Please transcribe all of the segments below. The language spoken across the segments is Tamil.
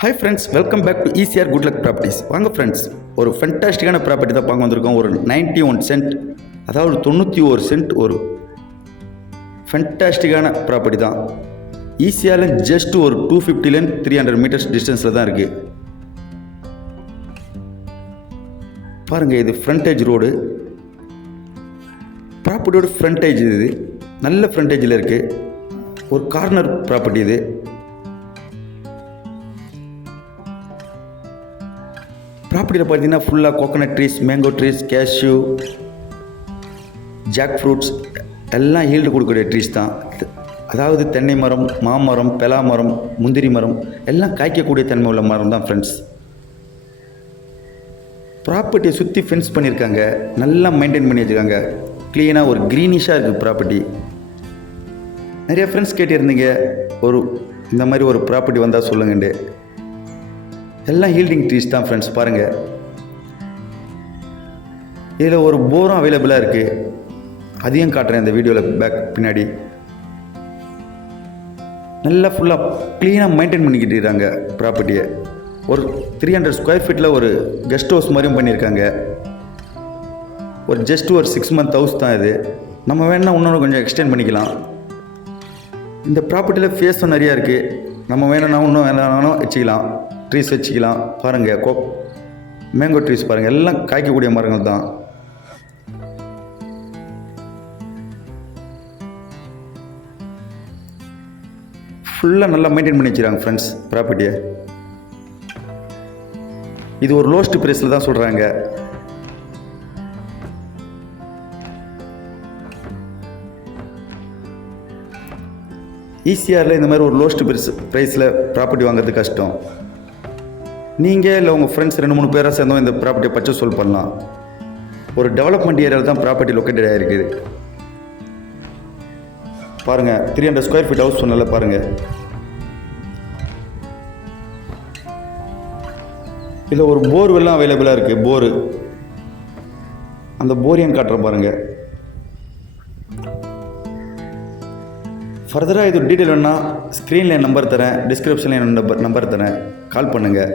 Hi friends, welcome back to ECR good luck properties. வாங்க ஃப்ரெண்ட்ஸ், ஒரு ஃபென்டாஸ்டிக்கான ப்ராப்பர்ட்டி தான் பார்க்க வந்திருக்கோம். ஒரு 91 சென்ட், அதாவது 91 சென்ட் ஒரு ஃபென்டாஸ்டிக்கான ப்ராப்பர்ட்டி தான். ஈசிஆரில் ஜஸ்ட் ஒரு 250 300 மீட்டர்ஸ் டிஸ்டன்ஸில் தான் இருக்குது. பாருங்கள், இது ஃப்ரண்டேஜ் ரோடு. ப்ராப்பர்ட்டியோட ஃப்ரண்டேஜ் இது நல்ல ஃப்ரண்டேஜில் இருக்குது. ஒரு கார்னர் ப்ராப்பர்ட்டி இது. ப்ராப்பர்ட்டியில் பார்த்தீங்கன்னா ஃபுல்லாக coconut trees, mango trees, cashew, jack fruits எல்லாம் ஈல்டு கொடுக்கக்கூடிய ட்ரீஸ் தான். அதாவது தென்னை மரம், மாமரம், பெலா மரம், முந்திரி மரம் எல்லாம் காய்க்கக்கூடிய தன்மை உள்ள மரம் தான் ஃப்ரெண்ட்ஸ். ப்ராப்பர்ட்டியை சுற்றி ஃபென்ஸ் பண்ணியிருக்காங்க, நல்லா மெயின்டைன் பண்ணி வச்சுருக்காங்க. க்ளீனாக ஒரு க்ரீனிஷாக இருக்குது ப்ராப்பர்ட்டி. நிறைய ஃப்ரெண்ட்ஸ் கேட்டிருந்தீங்க, இந்த மாதிரி ஒரு ப்ராப்பர்ட்டி வந்தால் சொல்லுங்கண்டு. எல்லாம் ஹீல்டிங் ட்ரீஸ் தான் ஃப்ரெண்ட்ஸ். பாருங்கள், இதில் ஒரு போரும் அவைலபிளாக இருக்குது. அதையும் காட்டுறேன் இந்த வீடியோவில் பின்னாடி. நல்லா ஃபுல்லாக க்ளீனாக மெயின்டைன் பண்ணிக்கிட்டு இருக்காங்க ப்ராப்பர்ட்டியை. ஒரு 300 ஸ்கொயர் ஃபீட்டில் ஒரு கெஸ்ட் ஹவுஸ் மாதிரியும் பண்ணியிருக்காங்க. ஜஸ்ட் ஒரு 6 மந்த் ஹவுஸ் தான் இது. நம்ம வேணால் இன்னொன்று கொஞ்சம் எக்ஸ்டெண்ட் பண்ணிக்கலாம். இந்த ப்ராப்பர்ட்டியில் ஃபேஸும் நிறையா இருக்குது. நம்ம வேணும்னா இன்னும் வேணாலும் வச்சுக்கலாம், ட்ரீஸ் வச்சுக்கலாம். பாருங்கள், மேங்கோ ட்ரீஸ் பாருங்கள், எல்லாம் காய்க்கக்கூடிய மரங்கள் தான். ஃபுல்லாக நல்லா மெயின்டைன் பண்ணி வச்சுருக்காங்க ஃப்ரெண்ட்ஸ் ப்ராப்பர்ட்டியை. இது ஒரு லோஸ்ட் ப்ரைஸில் தான் சொல்கிறாங்க. ஈசிஆரில் இந்த மாதிரி ஒரு லோஸ்ட் ப்ரைஸில் ப்ராப்பர்ட்டி வாங்குறது கஷ்டம். நீங்கள் இல்லை உங்கள் ஃப்ரெண்ட்ஸ் 2-3 பேராக சேர்ந்தோம் இந்த ப்ராப்பர்ட்டியை பர்ச்சேஸ் சொல் பண்ணலாம். ஒரு டெவலப்மெண்ட் ஏரியாவில் தான் ப்ராப்பர்ட்டி லொக்கேட்டட் ஆகிருக்குது. பாருங்கள், 300 ஸ்கொயர் ஃபீட் ஹவுஸ் சொன்னால பாருங்கள். இதில் ஒரு போர்வெல்லாம் அவைலபிளாக இருக்குது. போரு, அந்த போரையும் காட்டுறேன் பாருங்கள். ஃபர்தராக இது டீட்டெயில் வேணால் ஸ்க்ரீனில் என் நம்பர் தரேன், டிஸ்கிரிப்ஷனில் என் நம்பர் தரேன், கால் பண்ணுங்கள்.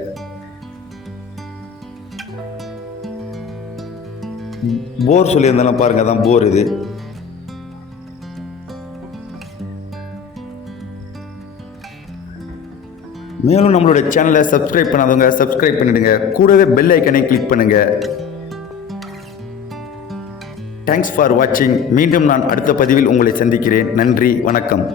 போர் சொல்லியிருந்தாலும் பாருங்கள், தான் போர் இது. மேலும் நம்மளுடைய சேனலை சப்ஸ்கிரைப் பண்ணாதவங்க சப்ஸ்கிரைப் பண்ணிடுங்க. கூடவே பெல் ஐக்கனை கிளிக் பண்ணுங்கள். தேங்க்ஸ் ஃபார் வாட்சிங். மீண்டும் நான் அடுத்த பதிவில் உங்களை சந்திக்கிறேன். நன்றி, வணக்கம்.